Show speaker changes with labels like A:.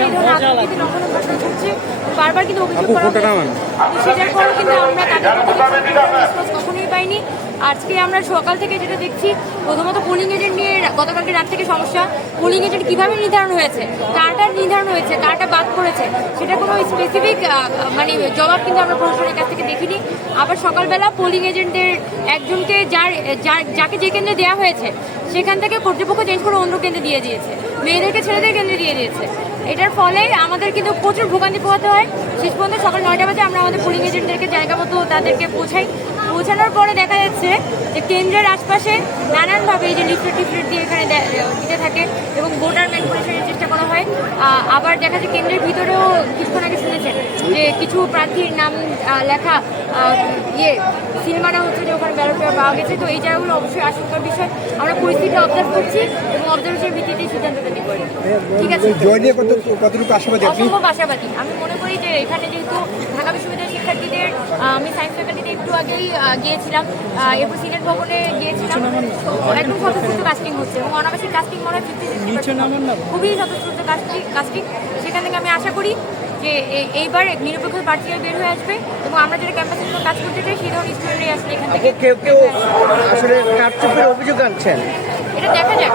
A: লঙ্ঘন বারবার কিন্তু অভিযোগ করা। সেটার পরও কিন্তু আমরা তাদের কখনোই পাইনি। আজকে আমরা সকাল থেকে যেটা দেখছি প্রথমত পোলিং এজেন্ট নিয়ে গতকালকে রাত থেকে সমস্যা। পোলিং এজেন্ট কীভাবে নির্ধারণ হয়েছে? কারটা নির্ধারণ হয়েছে, কারটা বাদ পড়েছে, সেটা কোনো স্পেসিফিক মানে জবাব কিন্তু আমরা প্রশাসনের কাছ থেকে দেখিনি। আবার সকালবেলা পোলিং এজেন্টদের একজনকে যার, যার- যাকে যে কেন্দ্রে দেওয়া হয়েছে, সেখান থেকে কর্তৃপক্ষ চেঞ্জ করে অন্য কেন্দ্রে দিয়ে দিয়েছে। মেয়েদেরকে ছেলেদের কেন্দ্রে দিয়ে দিয়েছে। এটার ফলে আমাদের কিন্তু প্রচুর ভোগান্তি পোহাতে হয়। শেষ পর্যন্ত সকাল নয়টা বাজে আমরা আমাদের পোলিং এজেন্টদেরকে জায়গা মতো তাদেরকে পৌঁছাই। পৌঁছানোর পরে দেখা যাচ্ছে যে কেন্দ্রের আশপাশে নানানভাবে এই যে লিফলেট টিফলেট দিয়ে এখানে দিতে থাকে এবং ভোটার ম্যানিপুলেশনের চেষ্টা করা হয়। আবার দেখা যায় কেন্দ্রের ভিতরেও যে কিছু প্রার্থীর নাম লেখা ইয়ে সিনেমাটা হচ্ছে যে ওখানে ব্যালট পেপার পাওয়া গেছে। তো এই জায়গাগুলো অবশ্যই আশঙ্কার বিষয়। আমরা পরিস্থিতি অবজার্ভ করছি এবং অবজারভেশনের ভিত্তিতে সিদ্ধান্ত সিদ্ধান্তটা নিব ঠিক আছে?
B: জয় নিয়ে কত কতটুকু আশাবাদী?
A: অসম্ভব আশাবাদী। আমি মনে করি যে এখানে যেহেতু ঢাকা বিশ্ববিদ্যালয়ের শিক্ষার্থীদের আমি সায়েন্স ফ্যাকাল্টিতে একটু আগেই গিয়েছিলাম। এরপর সিনেট ভবনে গিয়েছিলাম। তো একদম স্বতঃস্ফূর্ত কাস্টিং হচ্ছে এবং অনাবাসিক কাস্টিং মনে হয় ফিফটি খুবই স্বতঃস্ফূর্ত কাস্টিং কাস্টিং সেখান থেকে আমি আশা করি যে এইবার নিরপেক্ষ প্রার্থীরা বের হয়ে আসবে এবং আমরা যেটা ক্যাম্পাসের জন্য কাজ করতে চাই সেই ধরনের স্টুডেন্টরাই আসলে এখান থেকে
C: কেউ কেউ আসলে কারচুপের অভিযোগ আনছেন?
A: এটা দেখা যাক